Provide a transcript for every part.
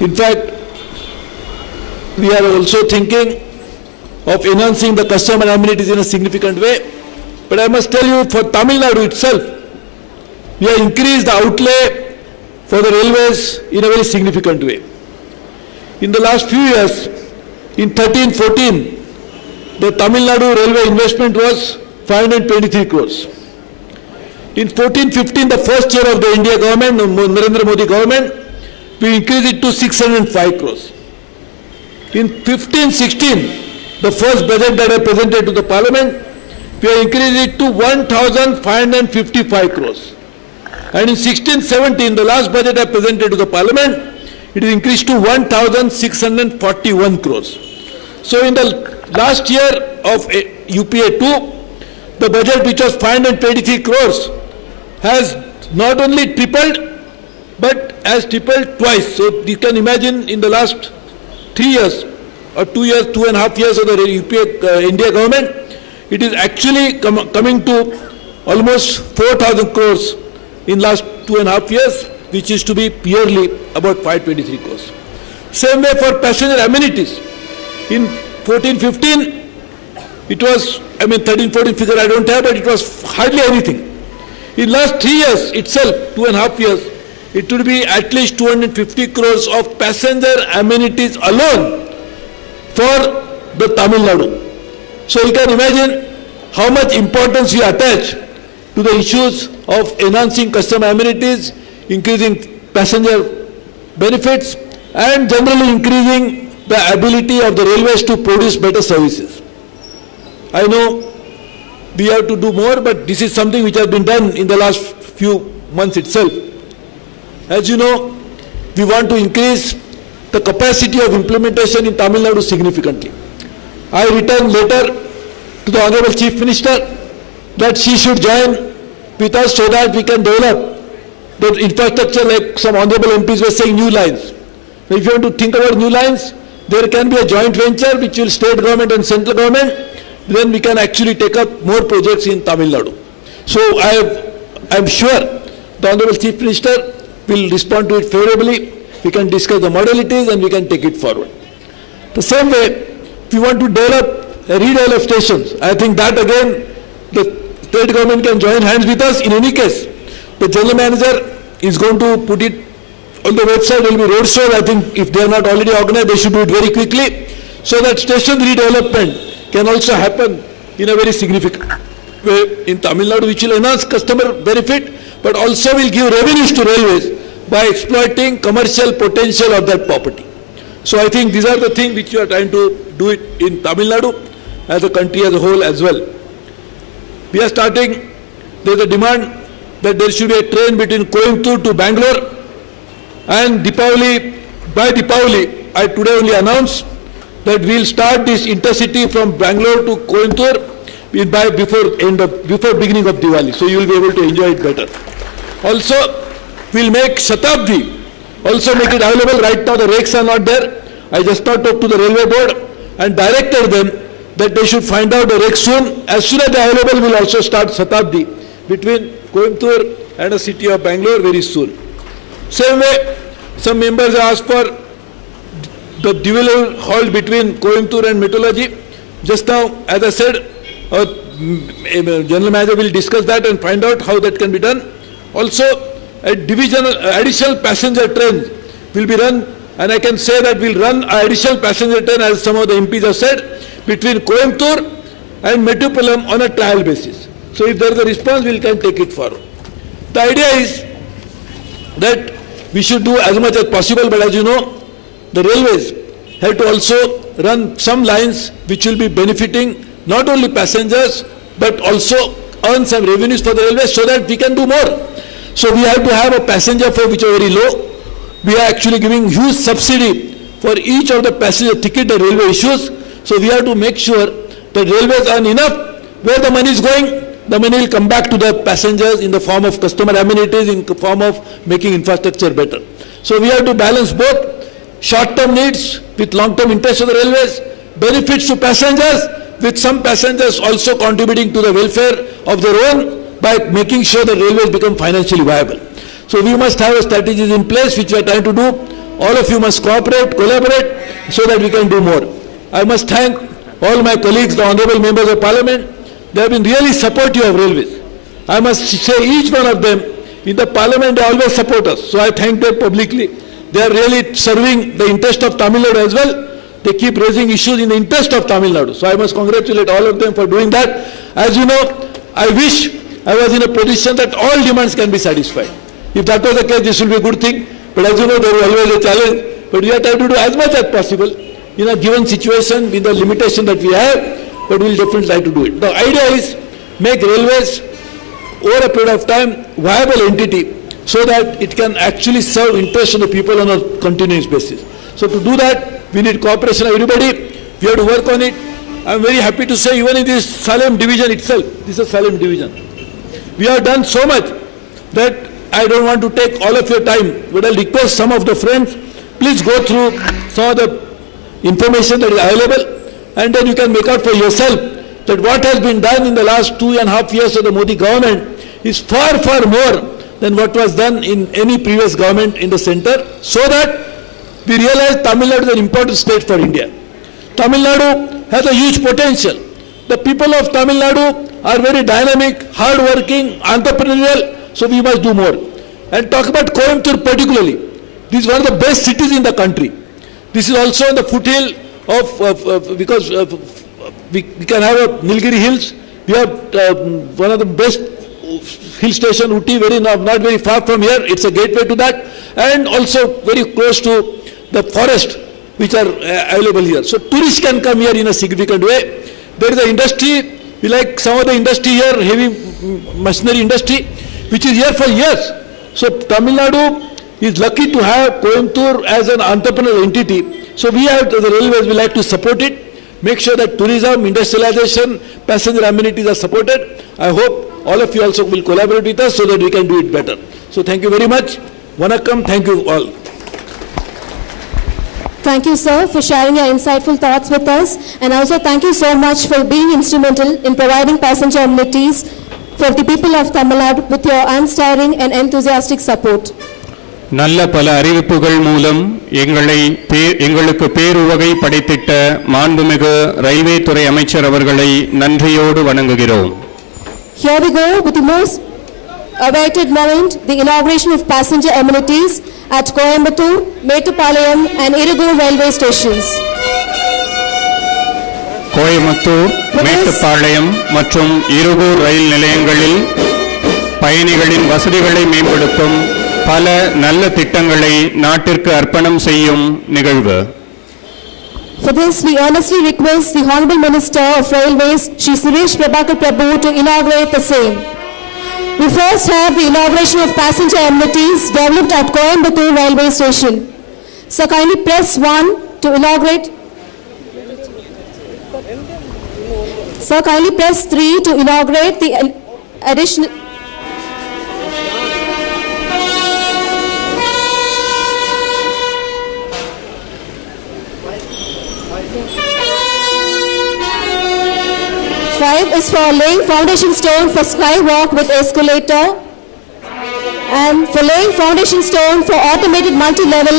In fact, we are also thinking of enhancing the customer amenities in a significant way. But I must tell you, for Tamil Nadu itself, we have increased the outlay for the railways in a very significant way. In the last few years, in 13-14, the Tamil Nadu railway investment was 523 crores. In 14-15, the first year of the India government, Narendra Modi government, we increased it to 605 crores. In 15-16, the first budget that I presented to the parliament, we have increased it to 1,555 crores. And in 16-17, the last budget I presented to the parliament, it is increased to 1,641 crores. So in the last year of UPA 2, the budget which was 523 crores has not only tripled, but has tripled twice. So you can imagine in the last 3 years, or 2 years, 2.5 years of the UPA India government, it is actually coming to almost 4,000 crores in last 2.5 years, which is to be yearly about 523 crores. Same way for passenger amenities. In 14-15, it was, 13-14 figure I don't have, but it was hardly anything. In last 3 years itself, 2.5 years, it would be at least 250 crores of passenger amenities alone for the Tamil Nadu. So you can imagine how much importance we attach to the issues of enhancing customer amenities, increasing passenger benefits, and generally increasing the ability of the railways to produce better services. I know we have to do more, but this is something which has been done in the last few months itself. As you know, we want to increase the capacity of implementation in Tamil Nadu significantly. I returned later to the Honorable Chief Minister that she should join with us so that we can develop the infrastructure, like some Honorable MPs were saying, new lines. So if you want to think about new lines, there can be a joint venture which will state government and central government, then we can actually take up more projects in Tamil Nadu. So I am sure the Honorable Chief Minister will respond to it favorably. We can discuss the modalities and we can take it forward. The same way, we want to develop a redevelop stations. I think that again, the state government can join hands with us. In any case, the general manager is going to put it on the website. There will be road shows. I think if they are not already organized, they should do it very quickly, so that station redevelopment can also happen in a very significant way in Tamil Nadu, which will enhance customer benefit, but also will give revenues to railways by exploiting commercial potential of that property. So I think these are the things which you are trying to do it in Tamil Nadu, as a country as a whole as well. We are starting, there is a demand that there should be a train between Coimbatore to Bangalore, and by Deepavali, I today only announced that we will start this intercity from Bangalore to Coimbatore before beginning of Diwali. So you will be able to enjoy it better. Also, we will make Shatabdi, also make it available. Right now the rakes are not there. I just now talked to the railway board and directed them that they should find out the rakes soon. As soon as they are available, we will also start Shatabdi between Coimbatore and the city of Bangalore very soon. Same way, some members asked for the dual halt between Coimbatore and Metallurgy. Just now, as I said, General Manager will discuss that and find out how that can be done. Also, additional passenger trains will be run, and I can say that we'll run an additional passenger train, as some of the MPs have said, between Coimbatore and Mettupalam on a trial basis. So if there is a response, we can take it forward. The idea is that we should do as much as possible, but as you know, the railways have to also run some lines which will be benefiting not only passengers, but also earn some revenues for the railways so that we can do more. So we have to have a passenger fare which are very low. We are actually giving huge subsidy for each of the passenger ticket the railway issues. So we have to make sure that railways earn enough. Where the money is going, the money will come back to the passengers in the form of customer amenities, in the form of making infrastructure better. So we have to balance both short-term needs with long-term interests of the railways, benefits to passengers, with some passengers also contributing to the welfare of their own by making sure the railways become financially viable. So we must have strategies in place which we are trying to do. all of you must cooperate, collaborate, so that we can do more. I must thank all my colleagues, the honorable members of parliament. They have been really supportive of railways. I must say each one of them, in the parliament they always support us. So I thank them publicly. They are really serving the interest of Tamil Nadu as well. They keep raising issues in the interest of Tamil Nadu. So I must congratulate all of them for doing that. As you know, I wish I was in a position that all demands can be satisfied. If that was the case, this will be a good thing. But as you know, there is always a challenge. But we are trying to do as much as possible in a given situation, with the limitation that we have, but we will definitely try to do it. The idea is make railways over a period of time viable entity, so that it can actually serve interest of the people on a continuous basis. So to do that, we need cooperation of everybody. We have to work on it. I am very happy to say, even in this Salem division itself, this is a Salem division, we have done so much that I don't want to take all of your time, but I'll request some of the friends, please go through some of the information that is available, and then you can make out for yourself that what has been done in the last 2.5 years of the Modi government is far, far more than what was done in any previous government in the center, so that we realize Tamil Nadu is an important state for India. Tamil Nadu has a huge potential. The people of Tamil Nadu are very dynamic, hard-working, entrepreneurial, so we must do more. And talk about Coimbatore particularly. This is one of the best cities in the country. This is also on the foothill of because we can have a Nilgiri Hills. We have one of the best hill station, Uti, not very far from here. It's a gateway to that, and also very close to the forest which are available here. So tourists can come here in a significant way. There is an industry, we like some of the industry here, heavy machinery industry, which is here for years. So Tamil Nadu is lucky to have Coimbatore as an entrepreneurial entity. So we have, the railways, we like to support it, make sure that tourism, industrialization, passenger amenities are supported. I hope all of you also will collaborate with us so that we can do it better. So thank you very much. Vanakkam, thank you all. Thank you, sir, for sharing your insightful thoughts with us. And also thank you so much for being instrumental in providing passenger amenities for the people of Tamil Nadu with your untiring and enthusiastic support. நல்ல பல அறிவிப்புகள் மூலம் எங்களுக்கு பேருவகை படைத்திட்ட மாண்புமிகு railway துறை அமைச்சர் அவர்களை நன்றியோடு வணங்குகிறோம். Here we go with the most awaited moment, the inauguration of passenger amenities at Coimbatore, Mettupalayam and Irugur railway stations. Coimbatore, Mettupalayam மற்றும் இருகூர் ரயில் நிலையங்களில் பயணிகளின் வசதிகளை மேம்படுத்தும் பல நல்ல திட்டங்களை நாட்டிற்கு அர்ப்பணம் செய்யும் நிகழ்வு. For this, we earnestly request the Honorable Minister of Railways, Sh Suresh Prabhu, to inaugurate the same. We first have the inauguration of passenger amenities developed at Coimbatore railway station. So kindly press 1 to inaugurate. So kindly press 3 to inaugurate the additional. Five is for laying foundation stone for skywalk with escalator, and for laying foundation stone for automated multi-level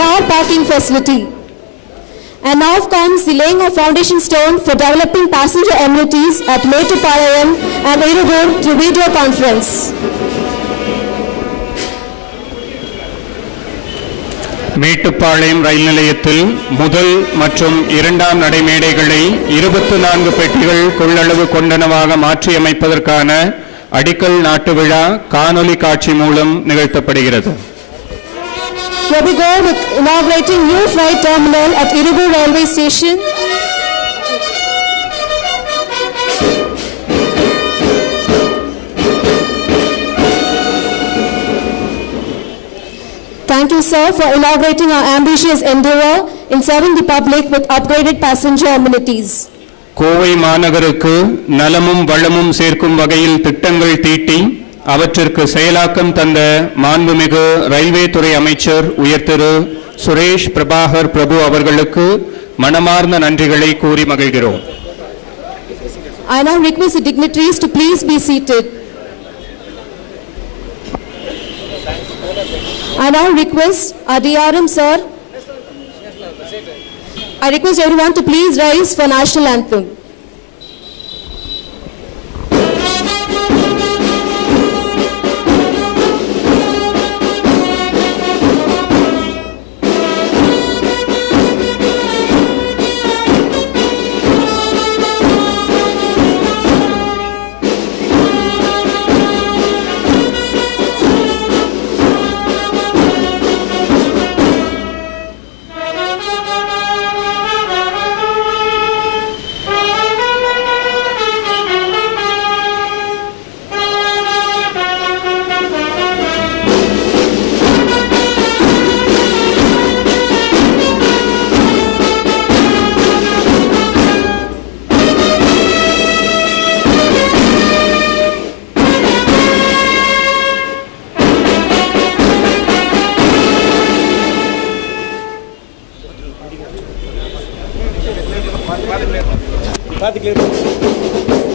car parking facility. And now comes the laying of foundation stone for developing passenger amenities at Mettupalayam and Irugur through video conference. Mettupalayam ரயில் நிலையத்தில் முதல் மற்றும் இரண்டாம் நடைமேடைகளை 24 பெட்டிகள் கொள்ளளவு கொண்டனவாக மாற்றியமைப்பதற்கான அடிக்கல் நாட்டு விழா காணொலி காட்சி மூலம் நிகழ்த்தப்படுகிறது. Here we go with inaugurating new flight terminal at Irugur railway station. Thank you, sir, for inaugurating our ambitious endeavor in serving the public with upgraded passenger amenities. Kovai மாநகருக்கு நலமும் வளமும் சேர்க்கும் வகையில் திட்டங்கள் தீட்டி அவற்றிற்கு செயலாக்கம் தந்த மாண்புமிகு ரயில்வே துறை அமைச்சர் உயர்திரு சுரேஷ் பிரபு அவர்களுக்கு மனமார்ந்த நன்றிகளை கூறி மகிழ்கிறோம். I now request the dignitaries to please be seated. I now request our DRM sir. I request everyone to please rise for national anthem. Party clear.